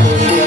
Thank you.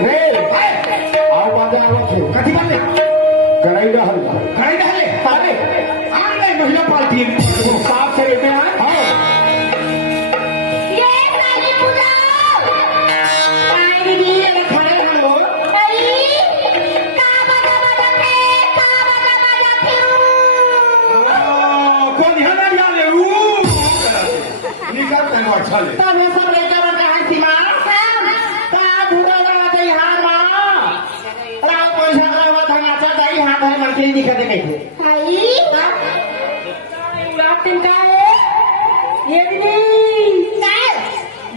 आओ माझा आवाज आहे. कधी बांधले करायला हल्ला काय झाले पाले आणलाय महिला पार्टी साफ से येते हैं हो ये साली पूजा काय दिली याला खरं झालो बाई का बजा बजाते कोण ह्या नाही आले निघाल काय वाचाले तब ये सब लेकर बन रहा है सीमा का धुरा दे हार मा राव पैसा राव थंगाचा दाई हात है मंत्री दिखते कैसे आई उड़ाते काय ये दीदी काय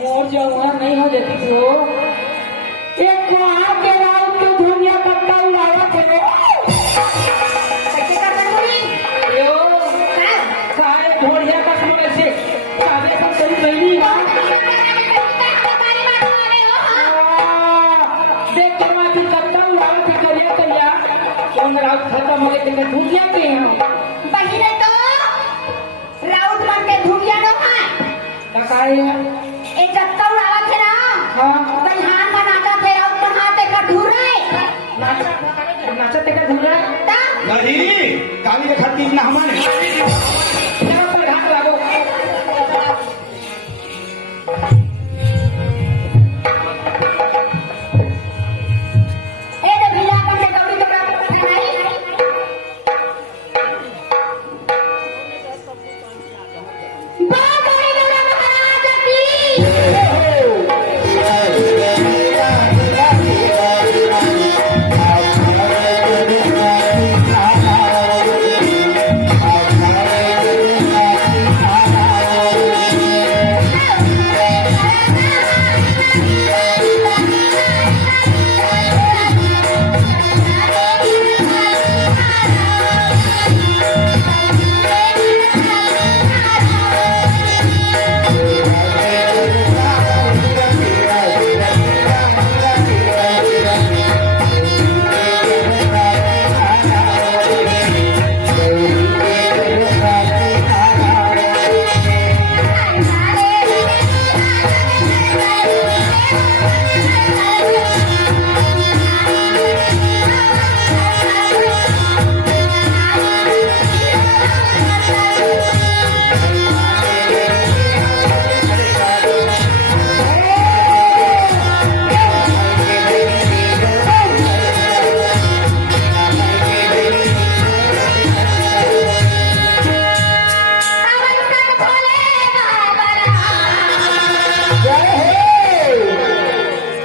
मोर जवान नहीं हो जाती तो एक को आग के रात के धुनिया पत्ता उड़ावा थे कैसे करता मुली यो काय सारे ढोलिया का खुले से सारे सब तेरी बहनी बा देख के माती पत्ता उड़ावा थे करिए करिया कौन रात खत्म हो गए थे धुनिया के हैं पहिले तो राउत मन के धुलिया नो हाय काय ए जत्ता उड़ावा थे ना हां बलिहान बनाता थे राउत मन हाथे का धुराए नाचते का धुरा ता नहीं काली के खातिर ना हमारे जरा पर हाथ लागो ए दे भिला कर के दौड़ी के बराबर नहीं बाबा रे महाराज की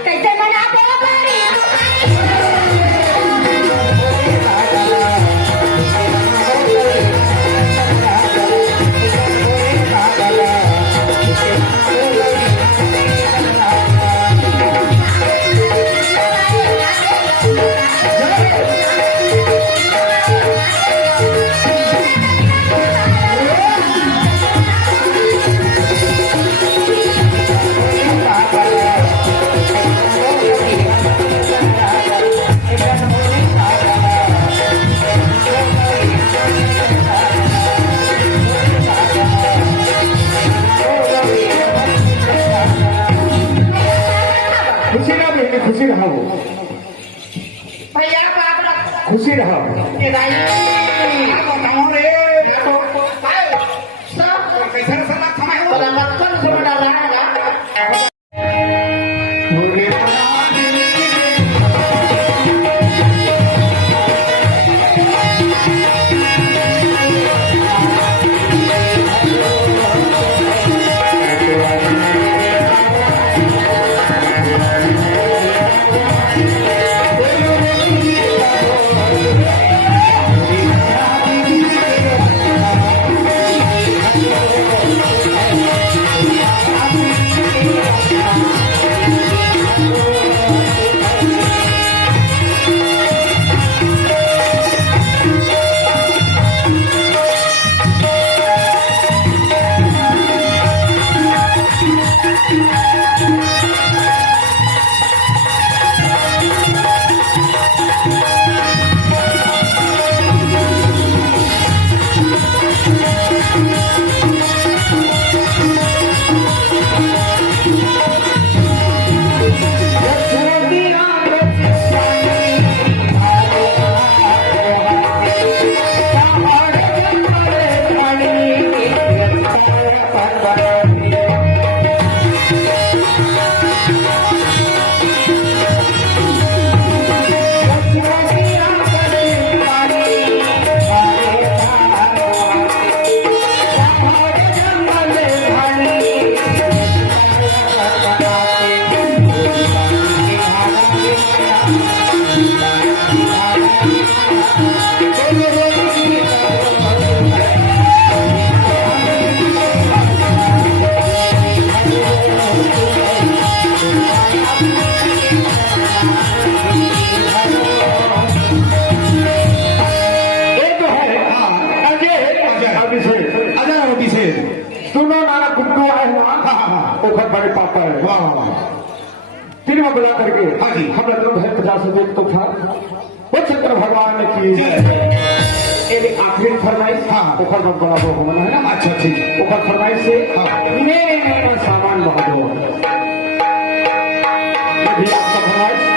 कैसे मना खुशी रहा बहनी खुशी रहा वो भैया बाप रे खुशी रहा ये दाई बताओ रे सब कैसे सला समय हो बड़ा मक्खन से बड़ा रहा Thank you. हमारे बड़े पापा है वाह वाह फिर मैं बुला करके हाँ जी। हम लोग है 50 रुपये तो था वो शंकर भगवान ने की एक आखिरी फरमाइश हाँ। ऊपर में बड़ा वो होना है ना अच्छा ठीक है ऊपर फरमाइश से हाँ। मेरे सामान बहुत हो ये भी आपका फरमाइश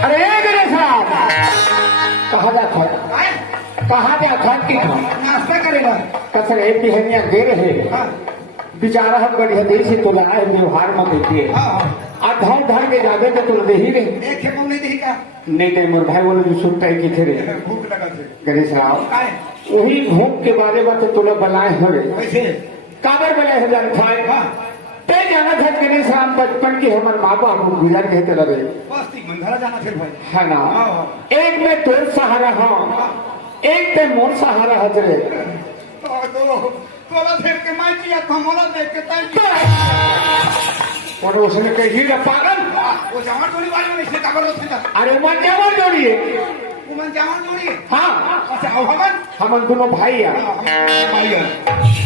अरे गणेश राम कहा जा कहा जा खत की था नाश्ता करेगा कसर एक बिहनिया दे रहे हाँ बेचारा हम बढ़िया देश से तो लाए व्यवहार में देते हाँ धर धर के जावे तो तुम दे ही रहे एक खेप नहीं देखी का नहीं तो मोर भाई बोले जो सुनता है कि थे रे भूख लगा थे गणेश राम काय वही भूख के बारे में तो तुला बनाए हो रे कैसे काबर बनाए हो जान खाए हाँ ते जाना था गणेश राम बचपन के हमारे माँ बाप गुजर कहते लगे बस ठीक मंधरा जाना थे भाई है ना हाँ। एक में तोर सहारा हाँ एक ते मोर सहारा हजरे तोला देख के मैं किया कमला देख के तय और उसने कही रे पागल वो जवान जोड़ी वाले में इसलिए खबर होती था अरे मन जवान जोड़िए वो मन जवान जोड़ी हाँ अच्छा अब हम दोनों भाई हैं भाई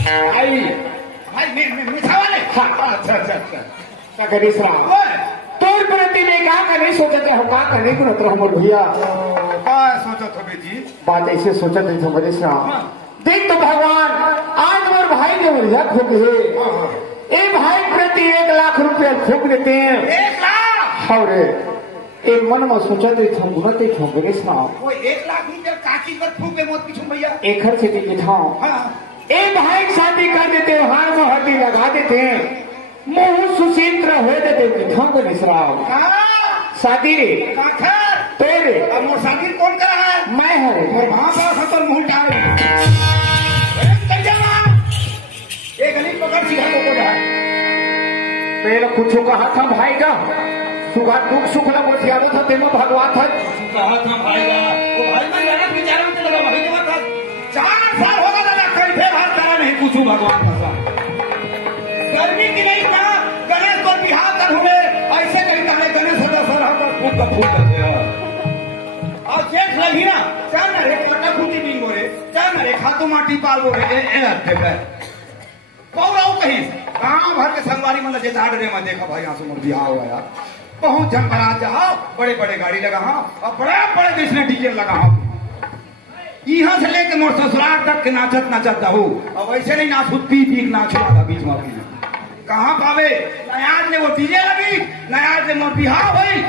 भाई भाई मैं मिठा वाले हाँ। अच्छा अच्छा अच्छा क्या गणेश राम ओए तोर प्रति में क्या करने सोचते हो क्या करने को नत्र हमर भैया काय सोचो थे बेटी बात ऐसे सोचते थे गणेश राम देख तो भगवान आज मोर भाई ने बढ़िया खूब है ए भाई प्रति 1 लाख रुपया फूक देते हैं 1 लाख और ए मन में सोचते थे गुणते थे गणेश राम वो 1 लाख रुपया काकी पर फूक के मौत पीछू भैया एक घर से दिखाओ हाँ ए भाई शादी कर देते हैं हार में हड्डी लगा देते हैं मुंह सुशीत्र हो देते दिखाओ गणेश राम शादी रे काखर तेरे अब मोर शादी कौन कर रहा है मैं हरे मोर वहां पर तो मुंह उठाए एक गली पकड़ सीधा को रहा पहले कुछ कहा था भाई का सुखा दुख सुख न बोलिया था तेमा भगवान था कहा था भाई का वो भाई मैं जाना बेचारा में लगा भाई के बात 4 साल हो गए ना कहीं फिर हाथ करा नहीं पूछू भगवान का गर्मी की नहीं था गणेश को बिहार कर हुए ऐसे नहीं कहा गणेश होता सर हम फूक का फूक करते हैं और देख लगी ना क्या ना रे कटा फूटी नहीं हो रे क्या ना रे खातू माटी पाल हो रे ए हत्ते पे पौराऊ कहीं गांव भर के संगवारी मतलब जैसे आड़ रे मैं देखा भाई यहाँ से मोर बिहार हुआ यार बहुत जन बरात जाओ बड़े बड़े गाड़ी लगा हाँ और बड़े बड़े देश में डीजल लगा हाँ यहाँ से लेके मोर ससुराल तक के नाचत नाचत जाऊ और वैसे नहीं नाचू पी पी नाचू आधा बीच में कहाँ पावे नयाज ने वो डीजे लगी नयाज ने मोर बिहार भाई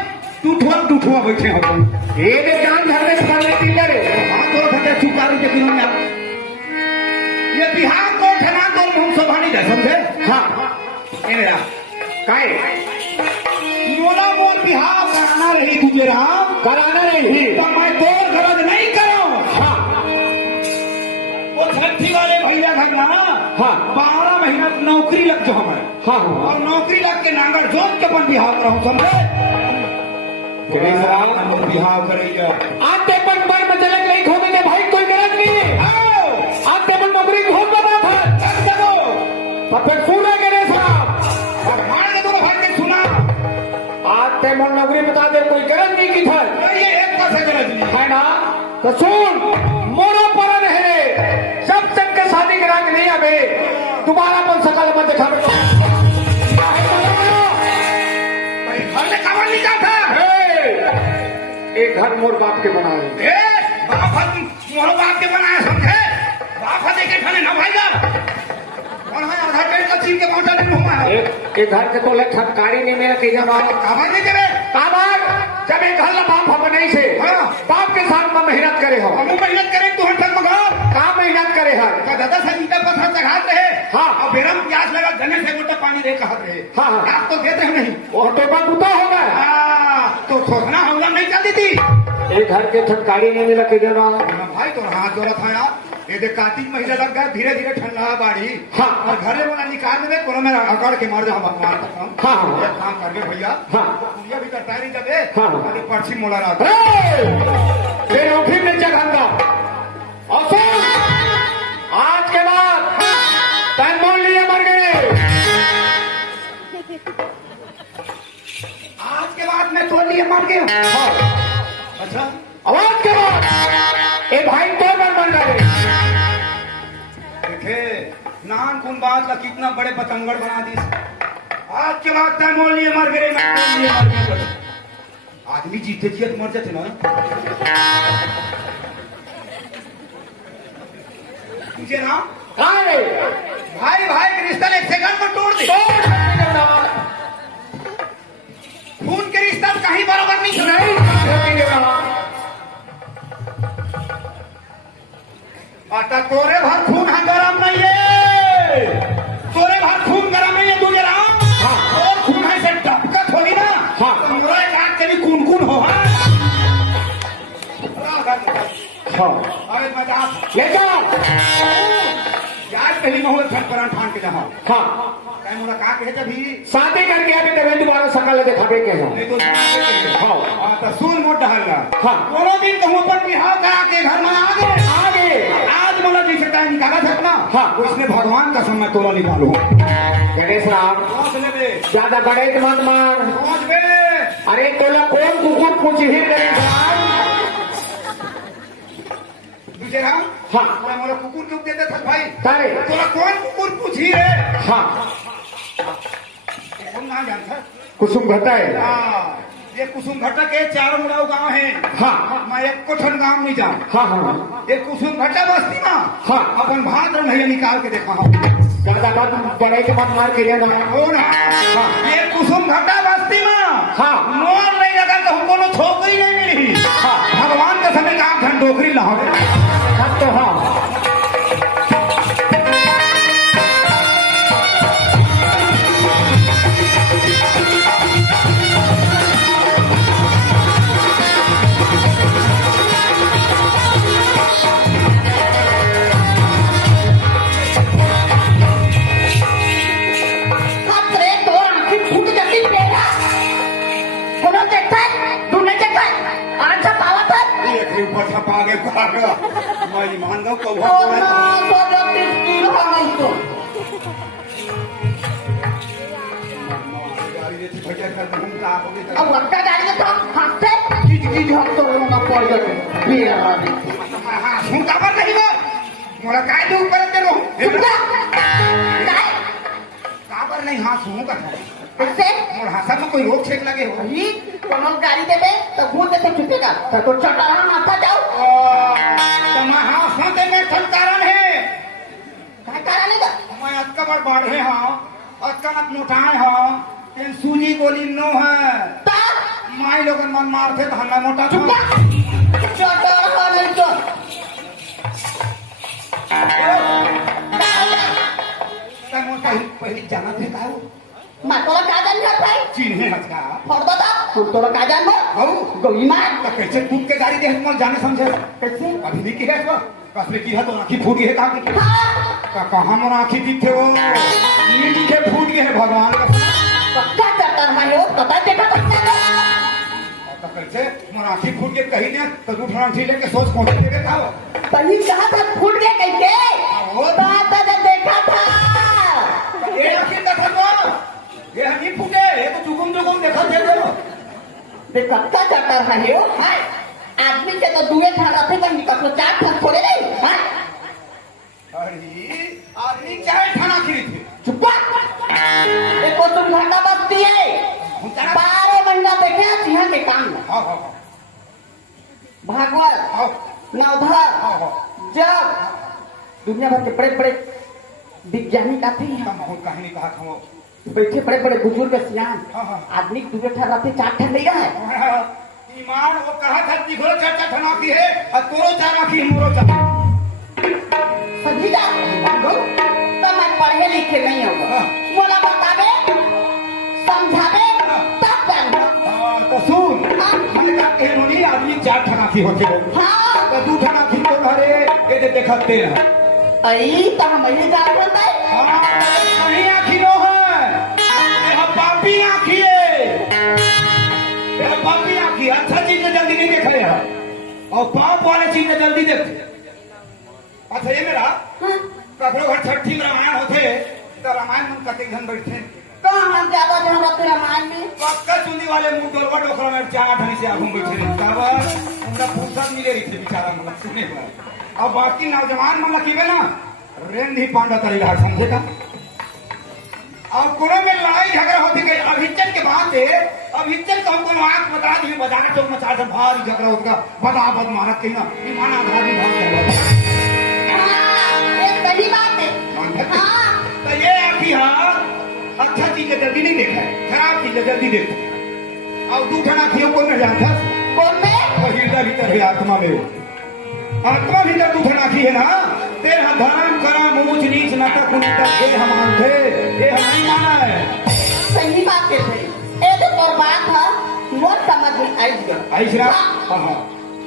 टूठुआ बैठे हो ये दे जान धरने से करने की करे हाँ तो धरने चुकारी के दिनों में ये बिहार को ठना तो हम सब नहीं जाए समझे हाँ ये मेरा काय मोला मोर बिहार कराना रही तुझे राम कराना नहीं तो मैं तोर गरज नहीं करो हाँ वो छठी वाले भैया घर ना हाँ 12 महीना नौकरी लग जाओ मैं हाँ और नौकरी लग के नांगर जोत के अपन बिहार कराऊं समझे गणेश राम हम बिहार करेगा आते पर पर में चले गई खोने के भाई कोई गरज नहीं आओ आते पर नौकरी घूम बता था कर दो पर फिर सुना गणेश राम मार के दोनों भाई ने सुना आते मन नौकरी बता दे कोई गरज नहीं की था ये एक का से गरज नहीं है ना तो सुन मोरा पर रहे जब तक के शादी करा के नहीं आवे दोबारा अपन सकल में देखा भाई घर में कावर नहीं जाता एक घर मोर बाप के बनाए बाप मोर बाप के बनाया समझे बाप देखे खाने ना भाई जा और है आधा पेड़ का चीन के पहुंचा नहीं हुआ है एक घर के तो ले ठटकारी नहीं मेरा कहीं बाप कावर नहीं करे काबर जब एक घर बाप अपने से हाँ। बाप के साथ में मेहनत करे हो हम मेहनत करें तो हम तक मगा का मेहनत करे है का दादा संगीता पत्थर चढ़ाते रहे हाँ। और बेरम प्यास लगा गने से मोटा पानी दे कहा रहे हाँ, हाँ। आप तो देते हैं नहीं वो तो बाप उता होगा तो ठोकना हमला नहीं चलती थी एक घर के ठटकारी नहीं मिला कहीं भाई तो हाथ जोड़ा था यार ये देख कार्तिक महीना लग गया धीरे धीरे ठंडा बाड़ी हाँ। और घरे वाला निकाल दे कोनो में अकड़ के मार जा हम मार सकता हूं हाँ, हाँ। ये काम कर गए भैया हाँ। पूजा भी करता नहीं जबे हाँ। अरे पर्ची मोला रहा फिर ऑफिस में चढ़ाऊंगा और सुन आज के बाद तन बोल लिए मर गए आज के बाद मैं तो लिए मर गया अच्छा आवाज के बाद ए भाई तो बन गए देखे नान कुन बात का कितना बड़े पतंगड़ बना दी आज के बाद तय मोल लिए मर गए मर गए। आदमी जीते जीत मर जाते ना तुझे ना अरे भाई भाई के रिश्ता एक सेकंड में तोड़ दे। खून के रिश्ता कहीं बराबर नहीं सुनाई। आता तोरे भर खून है गरम नहीं है, तोरे भर खून गरम नहीं है तुझे राम। और खून है से टपकत होगी ना तो मोरा काट चली खून खून हो। अरे मजाक ले जाओ। यार पहली महुए फटपरान ठान के जहाँ हाँ कहीं मोरा का कहे जब भी शादी करके अभी तेरे दोबारा सकल दिखावे के हैं। नहीं तो हाँ तो सुन मोट डहलगा। हाँ। दोनों दिन कहूँ पर बिहाव करा के घर में आगे आज मोला जैसे टाइम निकाला था अपना। हाँ। उसने भगवान का समय तोला निकालो। गणेश राम पहुंच ले बे ज्यादा गणेश मत मार। पहुंच बे। अरे तोला कौन कुकुर पूछ ही गणेश राम। दूसरे राम हाँ। तोरा मोला कुकुर क्यों देते था भाई। तारे तोरा कौन कुकुर पूछी रे। हाँ कौन ना जानता। कुसुम घटा है। हाँ, ये कुसुम घटा के 4 मुड़ाऊ गांव है। हाँ मैं एक कोठन गांव नहीं जाऊँ। हाँ हाँ एक कुसुम घटा बस्ती ना। हाँ। अपन भात नहीं निकाल के देखा हूँ। ज्यादा मत बड़े के मत मार के लेना। कौन है? ये कुसुम घटा बस्ती में हाँ। मोर नहीं लगा तो हमको नो छोकरी नहीं मिली। हाँ। भगवान का समय काम धन डोकरी लहा। सब तो हाँ हाथ रे तो आंखें फूट जाती मेरा। कोनो देखता है तू नहीं देखता है आंख पावा पर। एक ही ऊपर छपा के भाग। मैं ईमान गो को ओ ना तो जल्दी स्टील हो गई तो। अब वक्ता गाड़ी में तो हाथ से कीच हम तो ना पड़ गए। मेरा बात हाँ सुन काबर नहीं वो मोरा काय दू ऊपर दे लो। चुपला काय काबर नहीं हाँ सुनू का था। कैसे मोर हाथ में कोई रोक छेक लगे हो। ही कोनो गाड़ी देबे तो भूल के तो चुपेगा तो चटारा माथा जाओ। हाँ सुनते में ठन कारण है। काय करा नहीं का मैं अतका बड़ बढ़े हाँ अतका मत मोटाए हाँ इन सूजी गोली नो है। ता माई लोगन मन मारते तो हल्ला मोटा था। चुपला चटारा नहीं तो तब मोटा ही पहले जाना थे का मातोला का जान जाता है चिन्हे हचका फोड़ दो तू तोला का जान बो हऊ गोली मार तो कैसे कूद के गाड़ी दे मल जाने समझे कैसे अभी नहीं की है तो कसले की है तो आंखी फूट गई है कहाँ की हाँ कहाँ मोर आंखी दिखे वो ये दिखे फूट गई है भगवान का। पक्का चटर है हो पता देखा पक्का तो कैसे मोर आंखी फूट गई कहीं नहीं तो दूसरा आंखी लेके सोच पहुंचे देखे था पहली कहा था फूट गया कैसे वो बात तो देखा था ये आंखी देखो तो ये नहीं फूटे ये तो जुगुम देखा थे तो देखा क्या चटर है हो हाँ आदमी के तो दुए थाना थे पर निकल 4 फुट थोड़े नहीं हाँ अरे आदमी चाहे खाना खिली थे चुप देखो तुम घंटा बसती है 12 महीना देखे सिंह के काम में हाँ भागवत हाँ नवधर हाँ जब दुनिया भर के बड़े बड़े वैज्ञानिक आते हैं बहुत कहानी कहा था बैठे बड़े बड़े बुजुर्ग सियान हाँ, हाँ। आदमी दुबे ठहराते 4 ठन नहीं रहा ईमान वो कहा था कि घोड़े चर्चा ठना की है और तोरो चारा की मोरो चारा सजीदा तो मैं पढ़े लिखे नहीं हूँ हाँ। बोला बतावे समझावे तब जानो तो सुन हाँ। मैंने कहा कि नोनी आदमी 4 ठना की होते हो हाँ तो 2 ठना की तो घरे ये देखते हैं आई तो हम ये जान रहे नहीं आखी नो है यह पापी आखी है यह पापी आखी अच्छा चीज ने जल्दी नहीं देख रहे हैं और पाप वाले चीज ने जल्दी देखते अच्छा ये मेरा कखड़ो घर छठी में रामायण होते तो रामायण में कते घन बैठे तो हम ज्यादा जन रहते रामायण में पक्का चुनी वाले मुंह डोलवा डोखरा में 4 ढंग से आगू बैठे रहे काबर उनका फुर्सत मिले रही थे बेचारा मतलब सुने पर और बाकी नौजवान मतलब की ना रेन ही पांडा तरीला समझेगा और कोनो में लड़ाई झगड़ा होती गई अभिचल के बाद अभिचल को हमको आंख बता दी बाजार चौक में चार भारी झगड़ा होगा बदा बद मारत कहीं ना विमाना आधारी भाग करवा हाँ, ये सही बात है। हाँ, तो ये आखी हाँ अच्छा चीज का जल्दी नहीं देखा है खराब चीज का जल्दी देखा है। और दू ठना आखियों को न जानता कौन में? वो हृदय भीतर है आत्मा में आत्मा भीतर दू ठना आखी है ना तेरा धर्म करम ऊंच नीच नाटक कुनीतक ये हम मानते ये हम नहीं माना है। सही बात है भाई। ये तो तोर बात है वो समझ में आई गया। ऐसा हाँ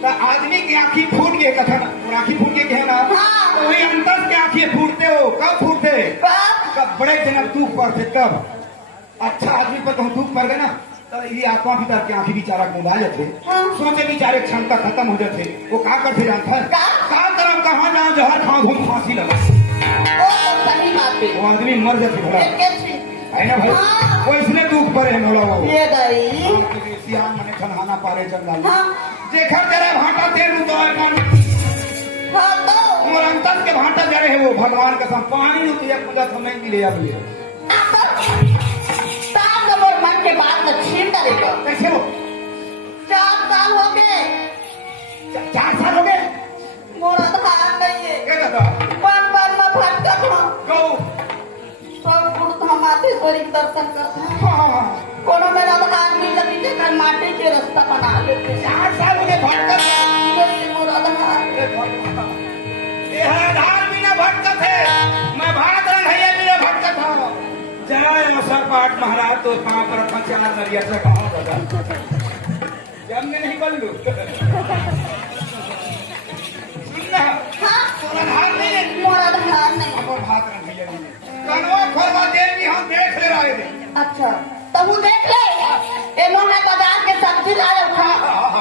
तो आदमी की आँखी फूट गए कथन और आँखी फूट गए कहे ना हाँ। तो वही अंतर की आँखें फूटते हो कब फूटते कब? कब बड़े जनक दुख पड़ते तब अच्छा आदमी पर तुम दुख पड़ गए ना तो ये आत्मा भीतर की आँखी बेचारा घुमा जाते हाँ। सोचे बेचारे क्षमता खत्म हो जाते वो क्या करते जानता है का तरफ कहाँ जाओ जहर खाओ घूम फांसी लगा वो तो सही बात है। वो आदमी मर जाते भला ये कैसी? है ना भाई हाँ। वो इसलिए दुख पड़े है मोला बाबू ये गई। सियान मने खनहाना पारे जंगल हाँ। जेखर तेरे भाटा तेरू तो हाँ तो मोर अंतर के भाटा जरे है वो भगवान का सम पानी होती है पूजा समय मिले अब ले सात नंबर मन के बाद में छीन करेगा। कैसे हो 4 साल हो गए 4 साल हो गए मोर आधार नहीं है। क्या कहता बार बार मैं भटकत हूँ गो सब पुरुष हम मातेश्वरी के दर्शन करते हैं। कोनो मेरा आधार नहीं लगी जेकर माटी के रास्ता बना लेते 4 साल हो गए भटकत ये मोर आधार। ये आधार बिना भटकत है मैं भारत रंग है बिना भटकत हूँ जय अवसर पाठ महाराज तो पाँव पर रखा चला नरिया से कहाँ बजा जब मैं नहीं बन लू सुनना हाँ तोरा आधार नहीं है मोर आधार नहीं। और भात रंग भैया जी कनवा खोलवा दे भी हम देख ले रहे थे अच्छा तो वो देख ले इन्होंने बाजार के सब्जी लाए उठा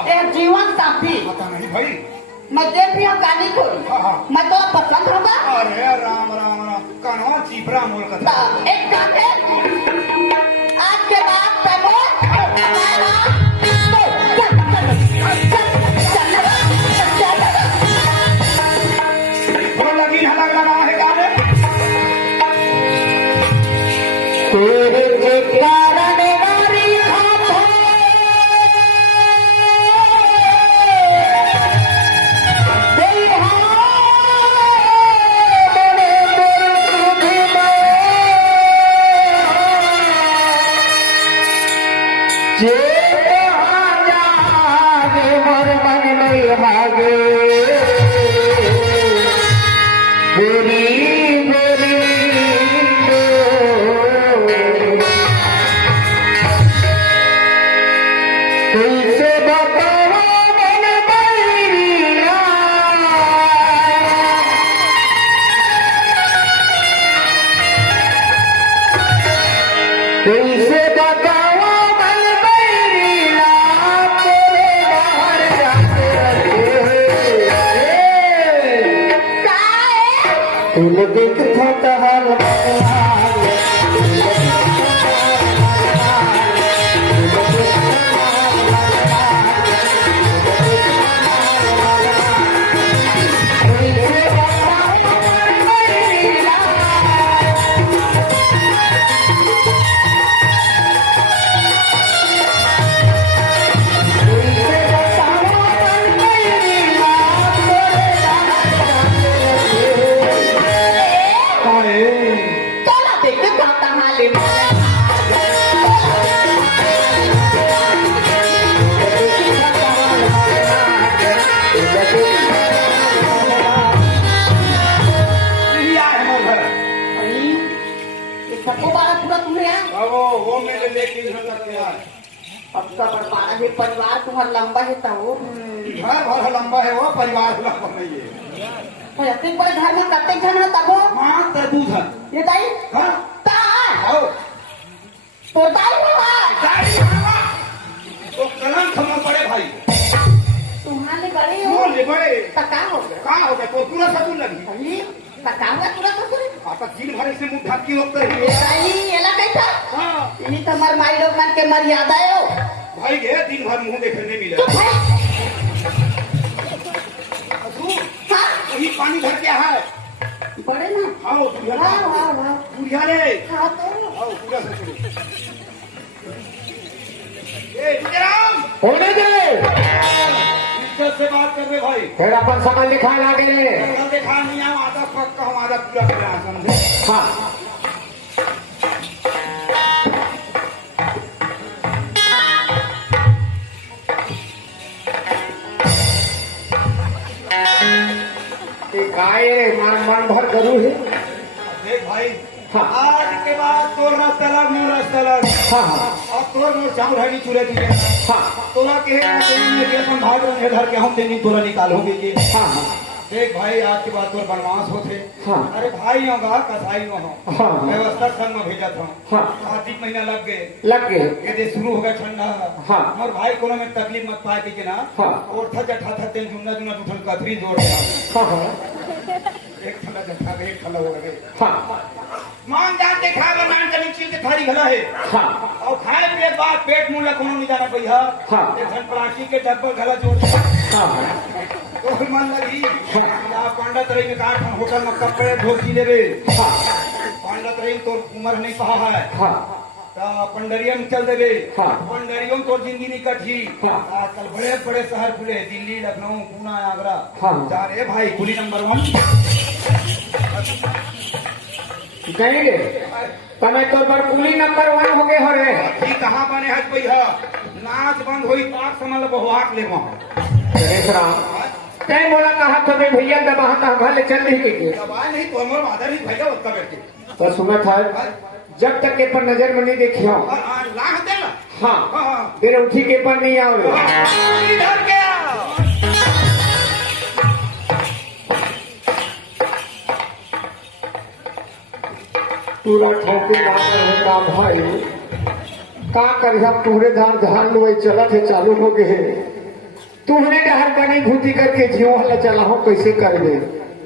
ये जीवन साथी पता नहीं भाई मैं देख भी हम गाली को हाँ। मैं तो पसंद होगा अरे राम राम राम कनो चीपरा मोल तो कथा एक काम है आज के बाद तको वो लगी ना लग रहा है गाने तेरे कारण नारी हाथों जे जागे मोर मन में भागे गोरी गोरी कैसे बताओ मन बैरिया कैसे बताओ मन बैरिया तेरे बाहर जाते रहे तुम देखो तहल चला देखे जाता हाले लिया है मोर घर सबको बारा पूरा तुम्हें है वो मेरे लेके इधर तक गया अब सब बारा है परिवार तुम्हारा लंबा है तो वो घर भर लंबा है वो परिवार लंबा नहीं है इतने बड़े घर में कत्ते जन है तब माँ तरबूज है ये दाई हाँ ता आओ तो दाई हुआ गाड़ी भागा तो कलम खमो पड़े भाई तुम्हारे बड़े हो वो ले बड़े तका हो गया कहाँ हो गया तो पूरा सतुल लगी अरे तका हुआ पूरा ससुर आता दिन भर से मुंह ढक के होते ये दाई एला कैसा हाँ इन्हीं तो हमारे माई लोग मन के मर्यादा है हो भाई गए दिन भर मुंह देखने नहीं मिला चुप है तू हाँ वही पानी भर के है बड़े ना आओ बुढ़िया वाह वाह वाह बुढ़िया रे हाँ तो आओ ए विजयराम होने दे इज्जत से बात कर रहे भाई। फिर अपन समझ लिखा लागे कल देखा नहीं आओ आधा पक्का हमारा पूरा पूरा समझे। हाँ गाय मन मन भर करू है। देख भाई हाँ। आज के बाद तोर रास्ता लग मोर रास्ता लग हाँ हाँ और तोर मोर चाउर है नहीं चूरे दिए हाँ तोरा के अपन भाग रहे घर के हम तेनी तोरा निकालोगे ये। हाँ हाँ देख भाई आज के बाद तोर बनवास होते। हाँ। अरे भाई होगा कसाई हो हाँ। व्यवस्था संग में भेजा था। हाँ। कार्तिक महीना लग गए लग गए ये दे शुरू हो गया ठंडा। हाँ। और भाई कोनो में तकलीफ मत पाए कि ना। हाँ। और था जठा था तेल जुन्ना जुन्ना उठल कथरी जोड़ दिया। हाँ हाँ एक ठंडा जठा गए एक ठंडा हो गए हाँ मान जान के खा लो मान चली चीज के थारी घला है। हाँ और खाए के बाद पेट मुंह कोनो नहीं जाना पैसा। हाँ। एक धन प्लास्टिक के डब्बा घला जोड़ दिया। हाँ तो मन लगी पंडित रही में काट होटल में कपड़े धोती लेवे। हाँ पंडित रही तो उम्र नहीं कहा है हाँ तो पंडरिया में चल देवे। हाँ। पंडरियों तो जिंदगी नहीं कटी। हाँ। आजकल बड़े बड़े शहर खुले दिल्ली लखनऊ पूना आगरा। हाँ। जा रे भाई कुली नंबर 1 गए तमें तो बरकुली नंबर 1 हो गए हो रे। ठीक कहाँ बने है भैया नाच बंद हुई पाक समझ बहुआक ले गणेश राम तय बोला कहा तो मैं भैया दबा घर ले चल रही के दबाए नहीं तो हमारे माधर ही भैया उसका बैठे तो सुना था जब तक के पर नजर में नहीं देखियो। लाख दे ना। हाँ हाँ। तेरे उठी के पर नहीं आओ रे। इधर गया पूरा ठोके ना रहे काम भाई का कर हम तुहरे धान धान लोए चलत है चालू हो गए तुहरे डहर बनी भूति करके जीव वाला चला हो कैसे करबे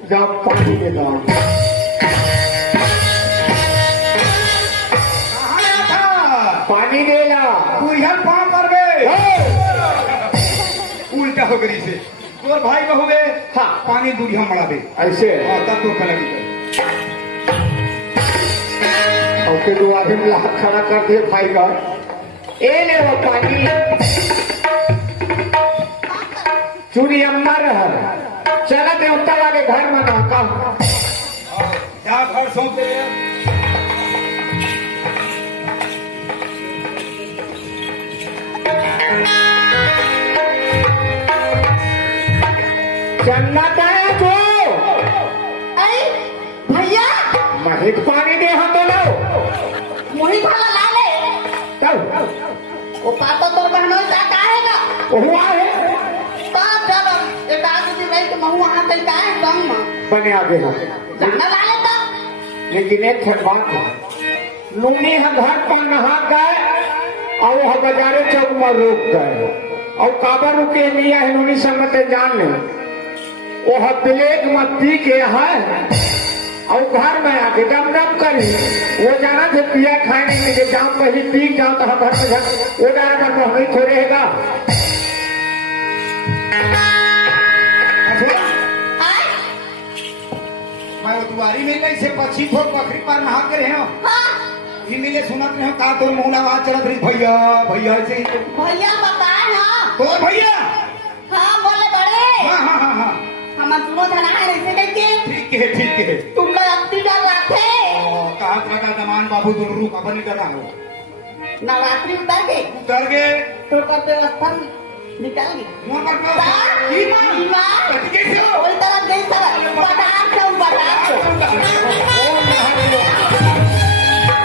जा पानी में दाम कहाँ गया था पानी देला बुढ़िया पाँव कर गए उल्टा हो गई से तोर भाई बहू गए। हाँ। पानी बुढ़िया मड़ा दे ऐसे तब तो लगी ओके दो आदमी लाख खड़ा कर दिए भाई का ए ले वो पानी चूड़ी अम्मा रह चला देवता वाले घर में ना का क्या घर सौंप दे जन्नत है जो अरे भैया महित पानी दे हम बोलो मोहित वाला ला ले चल वो पापा तो बहनों से आएगा हुआ है तब जब एक आदमी दिन नहीं तो महू वहां से का है कम बने आगे हम जाना ला ले तो लेकिन एक ठन बात है लूनी हम घर पर नहा गए और वह बाजारे चौक में रुक गए और काबर रुके लिया है लूनी संगत जान ले वह ब्लेक मत पी के है और घर में आके दम दम करी वो जाना थे पिया खाए नहीं के जाओ कहीं पी जाओ तो घर में जा वो डायरेक्ट में वही थोड़े रहेगा मैं तुम्हारी में कैसे पक्षी को बकरी पर नहा के रहे हो हाँ ये मिले सुनत रहे हो का तोर मुहला आवाज चलत रही भैया भैया ऐसे ही तो भैया बताए हाँ तोर भैया हाँ बोले बड़े हाँ हाँ हाँ हाँ हम दोनों जना है ऐसे करके ठीक है तुम लोग अपनी डर लाते कहा का दमान बाबू दोनों रूप अपन डरा हो नवरात्रि उतर गए उतर गए तो कर व्यवस्था निकल गई मोर पर की मां कैसे हो कोई तरह गई तरह बाजार से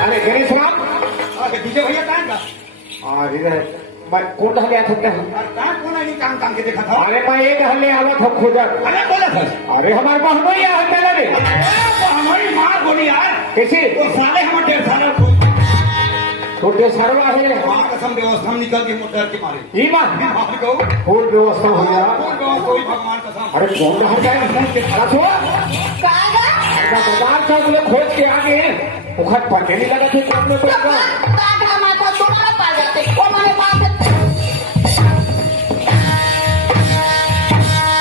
अरे गणेश राम अरे डीजे भैया कहां था अरे मैं कौन गया था क्या कहां कौन नहीं काम काम के देखा था अरे मैं एक हल्ले आवत हो खुदर अरे बोला था अरे हमारे बहनों ही आ चला रे तो हमारी मार बोली यार कैसे तो साले हम डेढ़ साल छोटे सरवा है वहां कसम व्यवस्था में निकल के मोटर के मारे ई मां मार को फूल व्यवस्था हो गया कोई भगवान कसम अरे कौन रहा है मुंह के खड़ा हुआ कागा बाजार से बोले खोज के आगे उखट पड़ने नहीं लगा थे कौन में कोई का कागा माता तुम्हारा पा जाते कौन हमारे पास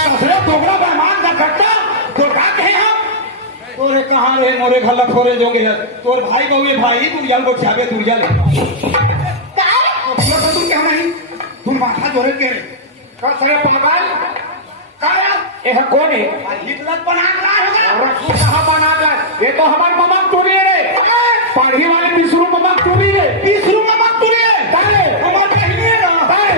कसरे टोकरा मेहमान का कट्टा तो का कहे हम तोरे कहां रहे मोरे घर का थोड़े जोगे है तोर भाई बहुए भाई तू जाल को चाबे तू जाल काय तुम क्या नहीं तुम माथा जोरे के रे कसरे पागल काय यह कौन है हिटलर बना रहा होगा और तू कहाँ बना कर ये तो हमारे ममक चोरी है रे पढ़ी वाले 20 रुपये ममक चोरी है 20 रुपये मत तुरे काहे? हमारे नहीं है ना काहे?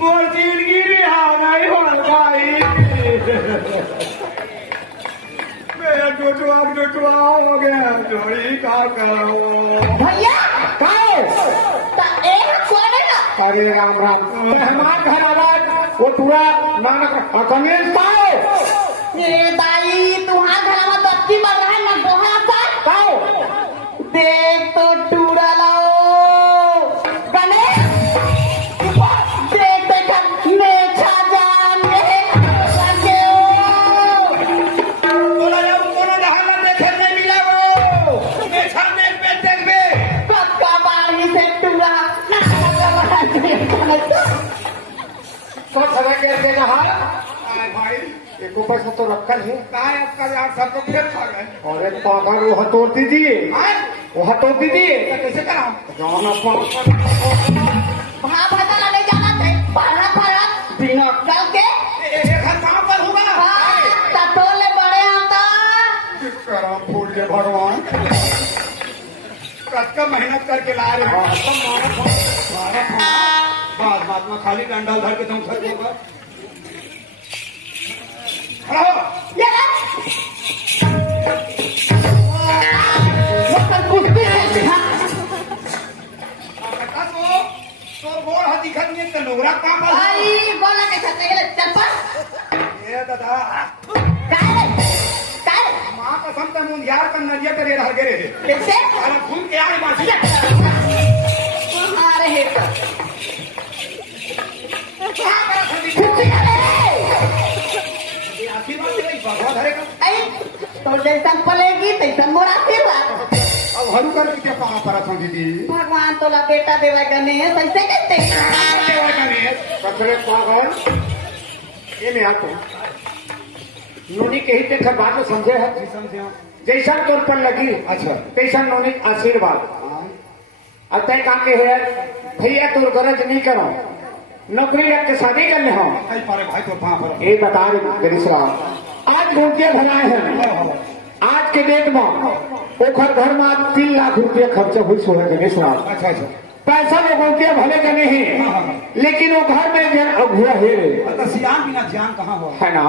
मोर जिंदगी नहीं हो गई मेरा टोटवा हो गया जोड़ी का करो भैया काहे? ता एक कौन है ना अरे राम राम मेहमान घर वाला वो पूरा नानक कमेंट पाओ ये दाई तुम्हारा घर में बच्ची बन रहा है ना गोहा सा पाओ देख तो टूरा लाओ गणेश देख बेटा मेछा जान गए लगे बोला जाओ कोनो दहाना देखे नहीं मिला वो मैं सामने पे देख बे पक्का बाड़ी से टूरा तो खड़ा कैसे रहा आए भाई एक ऊपर से तो रखल है काय आपका यार सबको खेल खा गए और एक पागल वो हथौड़ दीजिए आए वो हथौड़ दीजिए तो कैसे करा जाना वहाँ भजन नहीं जाना थे पढ़ा पढ़ा बिना चल के एक घर कहाँ पर होगा हाँ तटोले बड़े आता करा फूल के भगवान कब का मेहनत करके ला रहे हो बात बात में खाली डंडा उधर के तुम खड़े होगा खड़ा हो ये मतलब कुश्ती है तो बोल हा दिखत नहीं तो लोगरा कहाँ पर भाई बोला के छते के चप्पल ये दादा काय काय माँ कसम तो मुन यार का नदिया करे रह गए रे कैसे अरे घूम के आए मासी आ रहे तो कहाँ करा खड़ी कुश्ती करे आशीर्वाद दे भगवान धरेगा आई तो जैसा पलेगी तैसा मोरा आशीर्वाद अब हरू कर के कहाँ पर समझी दी भगवान तोला बेटा देवा गणेश ऐसे कहते कचरे पागल ये में आतो नोनी के ही देखकर बात में समझे है समझे जैसा तौर पर लगी अच्छा तैसा नोनी आशीर्वाद अब तय काम के है भैया तो गरज नहीं करो नौकरी रख के शादी करने हो कई पारे भाई तो कहाँ पर ये बता रहे गणेश आज घूमते भलाए हैं आज के डेट में ओखर घर में 3 लाख रुपया खर्चा हुई सो है गणेश अच्छा अच्छा पैसा लोगों के भले का नहीं लेकिन वो घर में जन अगुआ है तो सियान बिना जान कहाँ हुआ है ना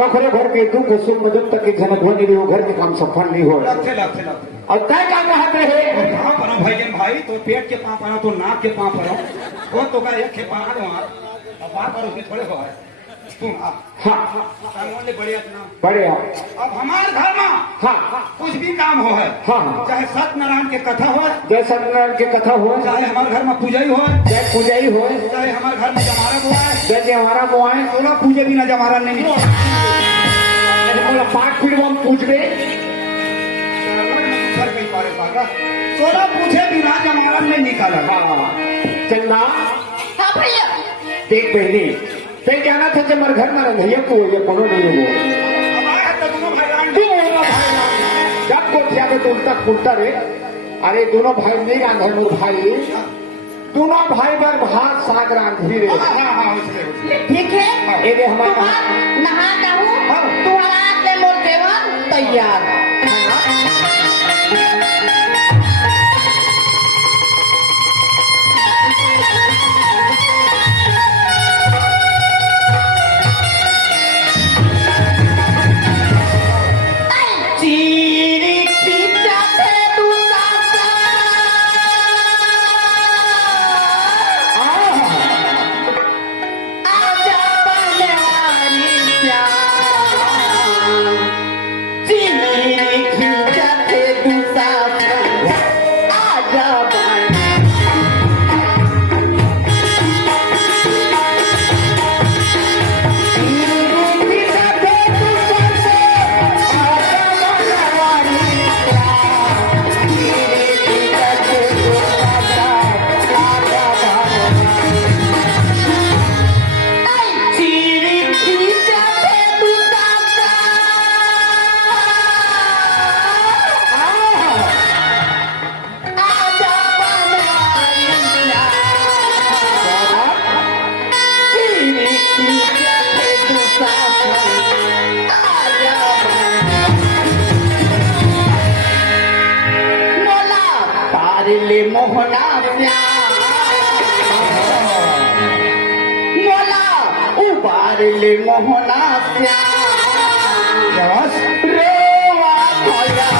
कखरे घर के दुख सुख में जब तक जन अगुआ नहीं हो घर के काम सफल नहीं हो लगते लगते लगते और तय का कहते हैं कहाँ पर भाई जन भाई तो पेट के पाँव पर तो नाक के पाँव पर वो तो का एक खेपा दो अब बात करो उसमें थोड़े हो तुम हाँ बढ़िया ना बढ़िया अब हमारे घर में हाँ कुछ भी काम हो है हाँ चाहे सत्यनारायण के कथा हो जय सत्यनारायण की कथा हो चाहे हमारे घर में पूजा ही हो जय पूजाई हो चाहे हमारे घर में जमारा हुआ है जय जय हमारा बुआए सोलह पूजे बिना जमारा नहीं पाठ पीठ हम पूछ गए सोलह पूछे बिना जमारा नहीं निकाला चंदा हाँ भैया देख बहनी ते कहना था जब मेरे घर में रंधैया को ये कोनो नहीं हो हमारे तो दोनों भगवान क्यों होगा भाई जब को क्या तो उल्टा फूलता रे अरे दोनों भाई नहीं रांधे मेरे भाई दोनों भाई बर भात साग रांधी रे ठीक है ये दे हमारा तुम्हारा नहा कहूँ तुम्हारा के मोर देवन तैयार चीरी खींचते दुकान आजा बनवारी प्यार चीरी ले मोहना श्याम मोला उबार ले मोहना श्याम यस रोवा भया